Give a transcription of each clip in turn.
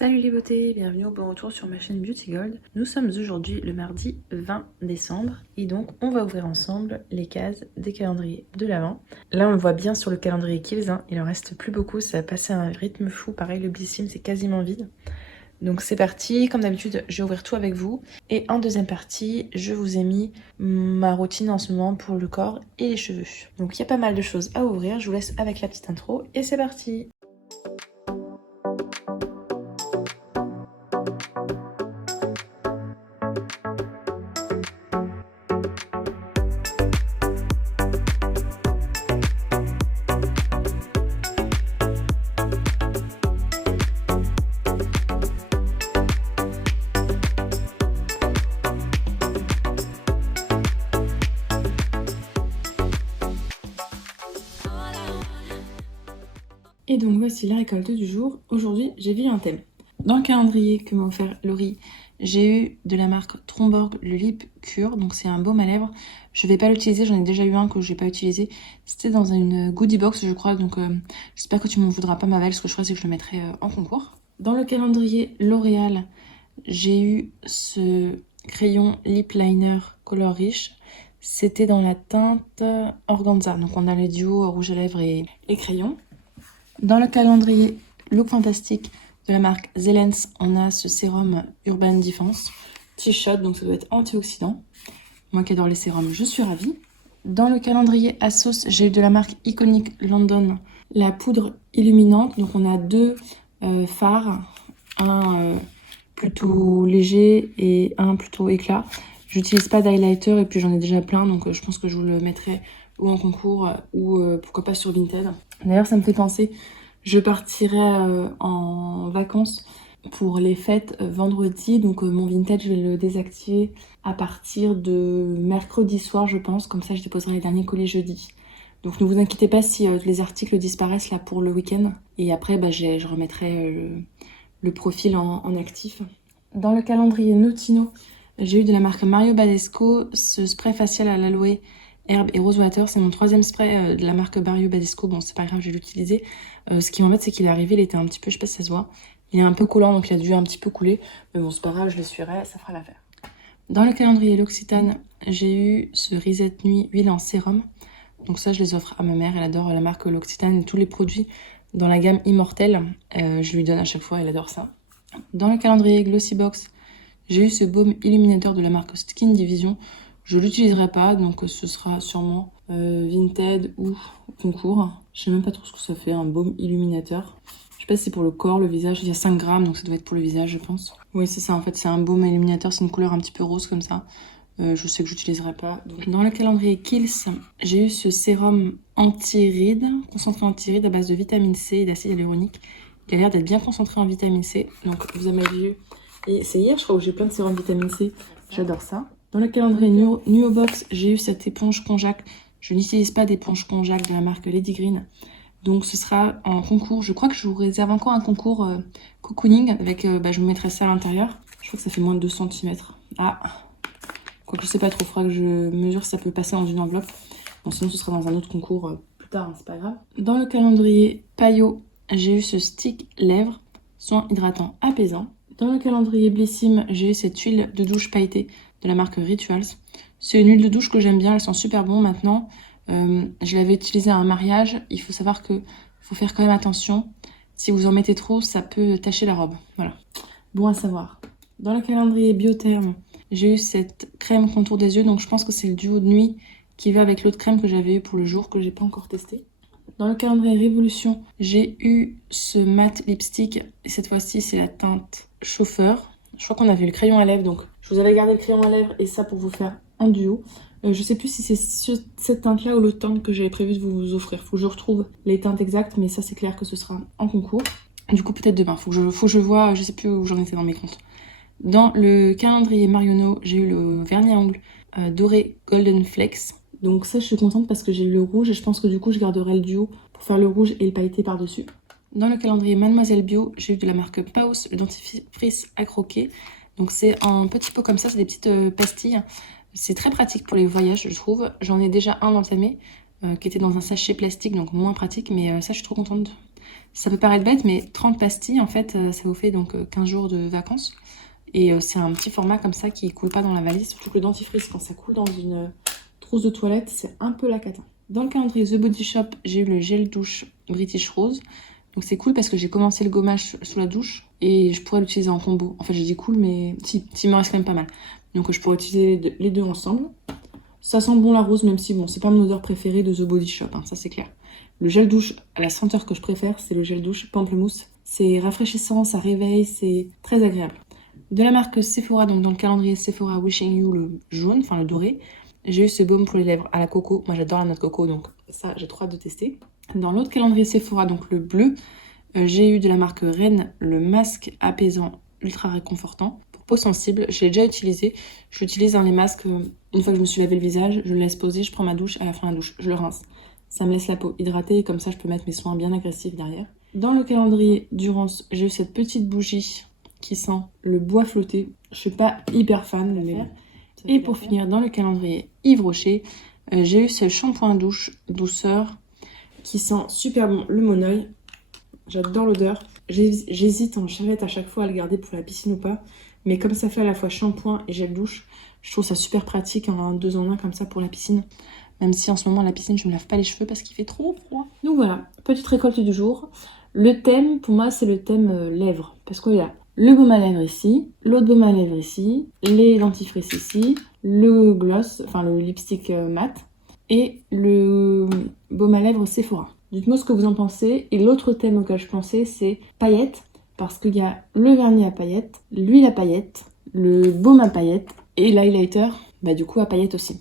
Salut les beautés, bienvenue au bon retour sur ma chaîne Beauty Gold. Nous sommes aujourd'hui le mardi 20 décembre et donc on va ouvrir ensemble les cases des calendriers de l'Avent. Là on le voit bien sur le calendrier Kills, il en reste plus beaucoup, ça va passer à un rythme fou. Pareil, le Blissim c'est quasiment vide. Donc c'est parti, comme d'habitude je vais ouvrir tout avec vous. Et en deuxième partie, je vous ai mis ma routine en ce moment pour le corps et les cheveux. Donc il y a pas mal de choses à ouvrir, je vous laisse avec la petite intro et c'est parti. Et donc voici la récolte du jour. Aujourd'hui, j'ai vu un thème. Dans le calendrier que m'a offert Laurie, j'ai eu de la marque Tromborg le Lip Cure. Donc c'est un baume à lèvres. Je vais pas l'utiliser, j'en ai déjà eu un que je n'ai pas utilisé. C'était dans une goodie box, je crois. Donc j'espère que tu m'en voudras pas, Mavel. Ce que je ferai, c'est que je le mettrai en concours. Dans le calendrier L'Oréal, j'ai eu ce crayon lip liner color riche. C'était dans la teinte organza. Donc on a le duo rouge à lèvres et crayon. Dans le calendrier Look Fantastique de la marque Zelens, on a ce sérum Urban Defense T-Shot, donc ça doit être antioxydant. Moi qui adore les sérums, je suis ravie. Dans le calendrier Asos, j'ai eu de la marque Iconic London la poudre illuminante. Donc on a deux fards, un plutôt léger et un plutôt éclat. J'utilise pas d'highlighter et puis j'en ai déjà plein, donc je pense que je vous le mettrai ou en concours ou pourquoi pas sur Vinted. D'ailleurs ça me fait penser, je partirai en vacances pour les fêtes vendredi, donc mon Vinted je vais le désactiver à partir de mercredi soir je pense, comme ça je déposerai les derniers colis jeudi. Donc ne vous inquiétez pas si les articles disparaissent là pour le week-end, et après je remettrai le profil en actif. Dans le calendrier Notino, j'ai eu de la marque Mario Badescu ce spray facial à l'aloe, herbe et rosewater. C'est mon troisième spray de la marque Mario Badescu. Bon, c'est pas grave, je vais l'utiliser. Ce qui m'embête, c'est qu'il est arrivé, il était un petit peu, je sais pas si ça se voit, il est un peu collant, donc il a dû un petit peu couler. Mais bon, c'est pas grave, je l'essuierai, ça fera l'affaire. Dans le calendrier L'Occitane, j'ai eu ce Reset Nuit huile en sérum. Donc ça, je les offre à ma mère, elle adore la marque L'Occitane et tous les produits dans la gamme Immortelle. Je lui donne à chaque fois, elle adore ça. Dans le calendrier Glossybox, j'ai eu ce baume illuminateur de la marque Skin Division. Je l'utiliserai pas, donc ce sera sûrement Vinted ou concours. Je sais même pas trop ce que ça fait, un baume illuminateur. Je sais pas si c'est pour le corps, le visage. Il y a 5 grammes, donc ça doit être pour le visage, je pense. Oui, c'est ça, en fait, c'est un baume illuminateur. C'est une couleur un petit peu rose comme ça. Je sais que j'utiliserai pas. Donc, dans le calendrier Kills, j'ai eu ce sérum anti-rides, concentré anti-rides à base de vitamine C et d'acide hyaluronique. Il a l'air d'être bien concentré en vitamine C. Donc, vous avez vu. Et c'est hier, je crois, où j'ai plein de sérums vitamine C. J'adore ça. Dans le calendrier Nuobox, j'ai eu cette éponge Conjac. Je n'utilise pas d'éponge Conjac de la marque Lady Green. Donc ce sera en concours. Je crois que je vous réserve encore un concours cocooning avec, je vous mettrai ça à l'intérieur. Je crois que ça fait moins de 2 cm. Ah, quoique je sais pas trop, il faudra que je mesure si ça peut passer dans une enveloppe. Bon, sinon ce sera dans un autre concours plus tard, hein, c'est pas grave. Dans le calendrier Payot, j'ai eu ce stick lèvres, soin hydratant apaisant. Dans le calendrier Blissim, j'ai eu cette huile de douche pailletée de la marque Rituals. C'est une huile de douche que j'aime bien, elle sent super bon maintenant. Je l'avais utilisée à un mariage. Il faut savoir que faut faire quand même attention. Si vous en mettez trop, ça peut tacher la robe. Voilà. Bon à savoir. Dans le calendrier Biotherm, j'ai eu cette crème contour des yeux. Donc je pense que c'est le duo de nuit qui va avec l'autre crème que j'avais eu pour le jour, que j'ai pas encore testé. Dans le calendrier Révolution, j'ai eu ce matte lipstick. Et cette fois-ci, c'est la teinte chauffeur. Je crois qu'on avait le crayon à lèvres. Donc je vous avais gardé le crayon à lèvres et ça pour vous faire un duo. Je sais plus si c'est cette teinte-là ou l'autre teinte que j'avais prévu de vous offrir. Faut que je retrouve les teintes exactes, mais ça c'est clair que ce sera en concours. Du coup peut-être demain. Faut que je vois, je sais plus où j'en étais dans mes comptes. Dans le calendrier Marionneau, j'ai eu le vernis à ongles doré Golden Flex. Donc ça je suis contente parce que j'ai eu le rouge et je pense que du coup je garderai le duo pour faire le rouge et le pailleté par-dessus. Dans le calendrier Mademoiselle Bio, j'ai eu de la marque Paus le dentifrice à croquer. Donc c'est en petits pots comme ça, c'est des petites pastilles. C'est très pratique pour les voyages, je trouve. J'en ai déjà un entamé qui était dans un sachet plastique, donc moins pratique. Mais ça, je suis trop contente Ça peut paraître bête, mais 30 pastilles, en fait, ça vous fait donc 15 jours de vacances. Et c'est un petit format comme ça qui coule pas dans la valise. Surtout que le dentifrice, quand ça coule dans une trousse de toilette, c'est un peu la cata. Dans le calendrier The Body Shop, j'ai eu le gel douche British Rose. Donc c'est cool parce que j'ai commencé le gommage sous la douche et je pourrais l'utiliser en combo. En fait, j'ai dit cool, mais si, il me reste quand même pas mal. Donc je pourrais utiliser les deux ensemble. Ça sent bon la rose, même si bon, c'est pas mon odeur préférée de The Body Shop, hein, ça c'est clair. Le gel douche, la senteur que je préfère, c'est le gel douche pamplemousse. C'est rafraîchissant, ça réveille, c'est très agréable. De la marque Sephora, donc dans le calendrier Sephora Wishing You, le jaune, enfin le doré, j'ai eu ce baume pour les lèvres à la coco. Moi j'adore la noix de coco, donc ça j'ai trop hâte de tester. Dans l'autre calendrier Sephora, donc le bleu, j'ai eu de la marque Rennes le masque apaisant ultra réconfortant. Pour peau sensible, je l'ai déjà utilisé. Je l'utilise dans les masques, une fois que je me suis lavé le visage, je le laisse poser, je prends ma douche, à la fin de la douche, je le rince. Ça me laisse la peau hydratée et comme ça je peux mettre mes soins bien agressifs derrière. Dans le calendrier Durance, j'ai eu cette petite bougie qui sent le bois flotté. Je suis pas hyper fan de faire. Et pour finir, dans le calendrier Yves Rocher, j'ai eu ce shampoing douche douceur qui sent super bon le monoeil. J'adore l'odeur. J'hésite en charrette à chaque fois à le garder pour la piscine ou pas. Mais comme ça fait à la fois shampoing et gel douche, je trouve ça super pratique en 2 en 1 comme ça pour la piscine. Même si en ce moment, la piscine, je me lave pas les cheveux parce qu'il fait trop froid. Donc voilà, petite récolte du jour. Le thème, pour moi, c'est le thème lèvres. Parce qu'il y a le baume à lèvres ici, l'autre baume à lèvres ici, les dentifrices ici, le gloss, enfin le lipstick mat, et le baume à lèvres Sephora. Dites-moi ce que vous en pensez. Et l'autre thème auquel je pensais, c'est paillettes. Parce qu'il y a le vernis à paillettes, l'huile à paillettes, le baume à paillettes et l'highlighter, du coup à paillettes aussi.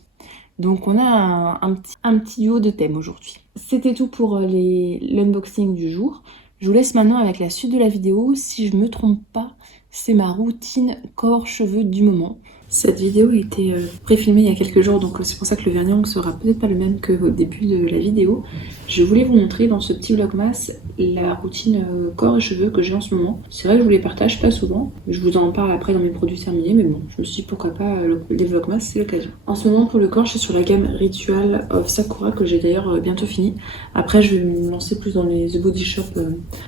Donc on a un petit duo de thèmes aujourd'hui. C'était tout pour l'unboxing du jour. Je vous laisse maintenant avec la suite de la vidéo. Si je me trompe pas, c'est ma routine corps-cheveux du moment. Cette vidéo a été préfilmée il y a quelques jours, donc c'est pour ça que le vernis sera peut-être pas le même qu'au début de la vidéo. Je voulais vous montrer dans ce petit vlogmas la routine corps et cheveux que j'ai en ce moment. C'est vrai que je vous les partage pas souvent, je vous en parle après dans mes produits terminés, mais bon, je me suis dit pourquoi pas les vlogmas, c'est l'occasion. En ce moment pour le corps, je suis sur la gamme Ritual of Sakura que j'ai d'ailleurs bientôt fini. Après je vais me lancer plus dans les The Body Shop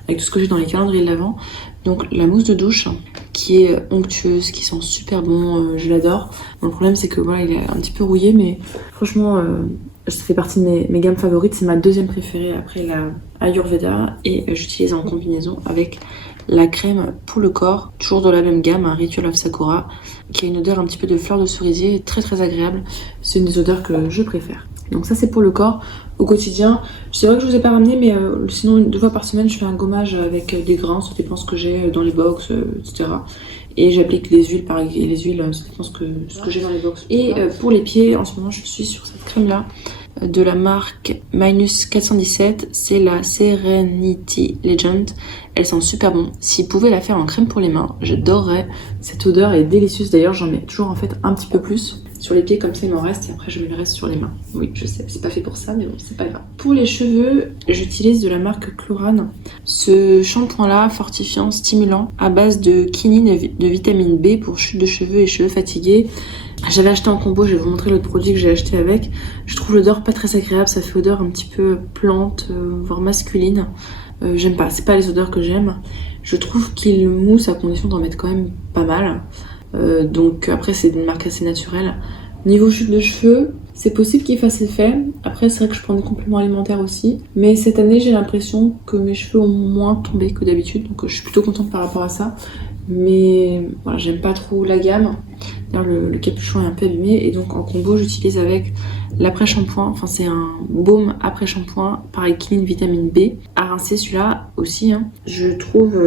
avec tout ce que j'ai dans les calendriers de l'avant. Donc la mousse de douche qui est onctueuse, qui sent super bon, je l'adore. Bon, le problème c'est que voilà, il est un petit peu rouillé, mais franchement ça fait partie de mes gammes favorites. C'est ma deuxième préférée après la Ayurveda et j'utilise en combinaison avec la crème pour le corps, toujours de la même gamme, un Ritual of Sakura, qui a une odeur un petit peu de fleur de cerisier, très très agréable. C'est une des odeurs que je préfère. Donc ça c'est pour le corps. Au quotidien, c'est vrai que je vous ai pas ramené, mais sinon 2 fois par semaine je fais un gommage avec des grains, ça dépend ce que j'ai dans les box, etc. Et j'applique les huiles, pareil, et les huiles, ça dépend ce que j'ai dans les box. Et pour les pieds, en ce moment je suis sur cette crème là de la marque Minus 417, c'est la Serenity Legend. Elle sent super bon. S'ils pouvaient la faire en crème pour les mains, j'adorerais. Cette odeur est délicieuse, d'ailleurs j'en mets toujours en fait un petit peu plus sur les pieds, comme ça il m'en reste et après je mets le reste sur les mains. Oui, je sais, c'est pas fait pour ça, mais bon, c'est pas grave. Pour les cheveux, j'utilise de la marque Chlorane ce shampoing là, fortifiant, stimulant, à base de quinine et de vitamine B pour chute de cheveux et cheveux fatigués. J'avais acheté en combo, je vais vous montrer l'autre produit que j'ai acheté avec. Je trouve l'odeur pas très agréable, ça fait odeur un petit peu plante, voire masculine. J'aime pas, c'est pas les odeurs que j'aime. Je trouve qu'il mousse à condition d'en mettre quand même pas mal. Donc après c'est une marque assez naturelle. Niveau chute de cheveux, c'est possible qu'il fasse effet. Après c'est vrai que je prends des compléments alimentaires aussi. Mais cette année j'ai l'impression que mes cheveux ont moins tombé que d'habitude. Donc je suis plutôt contente par rapport à ça. Mais voilà, j'aime pas trop la gamme. D'ailleurs le capuchon est un peu abîmé. Et donc en combo j'utilise avec l'après-shampoing. Enfin c'est un baume après-shampoing. Pareil, clean vitamine B. À rincer celui-là aussi. Hein. Je trouve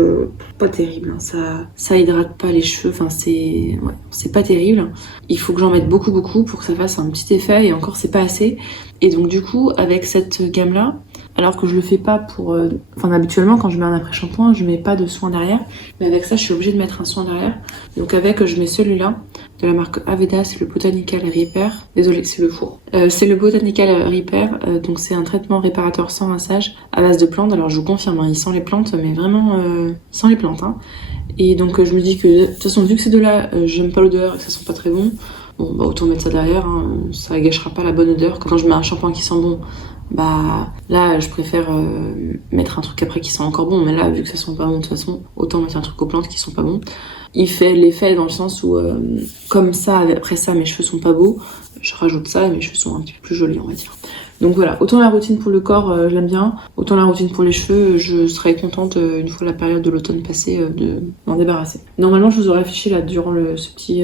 pas terrible. Hein. Ça hydrate pas les cheveux. Enfin c'est pas terrible. Il faut que j'en mette beaucoup pour que ça fasse un petit effet. Et encore c'est pas assez. Et donc du coup avec cette gamme là, alors que je le fais pas pour... habituellement quand je mets un après-shampoing, je mets pas de soin derrière. Mais avec ça, je suis obligée de mettre un soin derrière. Donc avec, je mets celui-là, de la marque Aveda, c'est le Botanical Repair. Désolée, c'est le four. C'est le Botanical Repair, donc c'est un traitement réparateur sans rinçage à base de plantes. Alors je vous confirme, hein, il sent les plantes, mais vraiment, il sent les plantes. Hein. Et donc je me dis que, de toute façon, vu que c'est de là, j'aime pas l'odeur et que ça sent pas très bon, bon, autant mettre ça derrière, hein, ça gâchera pas la bonne odeur. Quand je mets un shampoing qui sent bon, bah là je préfère mettre un truc après qui sent encore bon, mais là vu que ça sent pas bon de toute façon, autant mettre un truc aux plantes qui sont pas bons. Il fait l'effet dans le sens où comme ça, après ça mes cheveux sont pas beaux, je rajoute ça et mes cheveux sont un petit peu plus jolis on va dire. Donc voilà, autant la routine pour le corps je l'aime bien, autant la routine pour les cheveux je serais contente une fois la période de l'automne passée de m'en débarrasser. Normalement je vous aurais affiché là durant ce petit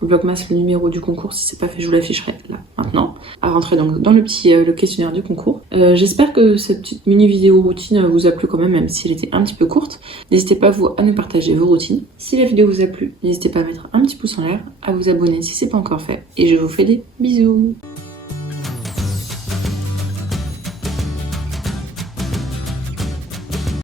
vlogmas le numéro du concours, si c'est pas fait je vous l'afficherai là maintenant, à rentrer donc dans le questionnaire du concours. J'espère que cette petite mini vidéo routine vous a plu quand même si elle était un petit peu courte. N'hésitez pas vous à nous partager vos routines. Si la vidéo vous a plu, n'hésitez pas à mettre un petit pouce en l'air, à vous abonner si c'est pas encore fait, et je vous fais des bisous.